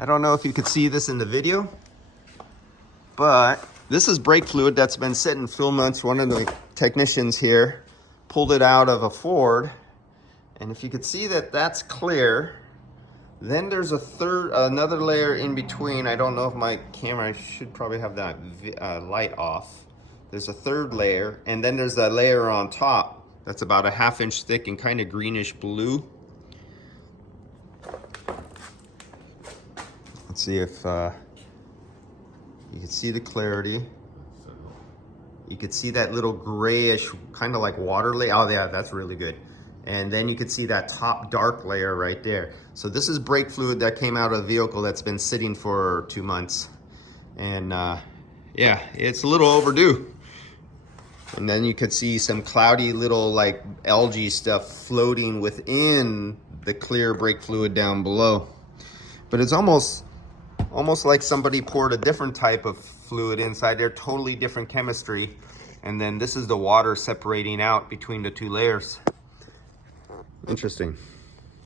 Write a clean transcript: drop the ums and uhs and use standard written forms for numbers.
I don't know if you could see this in the video, but this is brake fluid that's been sitting fuel months. One of the technicians here pulled it out of a Ford, and if you could see that that's clear, then there's another layer in between. I don't know if my camera, I should probably have that light off. There's a third layer, and then there's a layer on top that's about a 1/2 inch thick and kind of greenish blue. Let's see if you can see the clarity. You could see that little grayish, kind of like water layer. Oh yeah, that's really good. And then you could see that top dark layer right there. So this is brake fluid that came out of the vehicle that's been sitting for 2 months. And yeah, it's a little overdue. And then you could see some cloudy little like algae stuff floating within the clear brake fluid down below. But it's almost like somebody poured a different type of fluid inside there, totally different chemistry. And then this is the water separating out between the two layers. Interesting.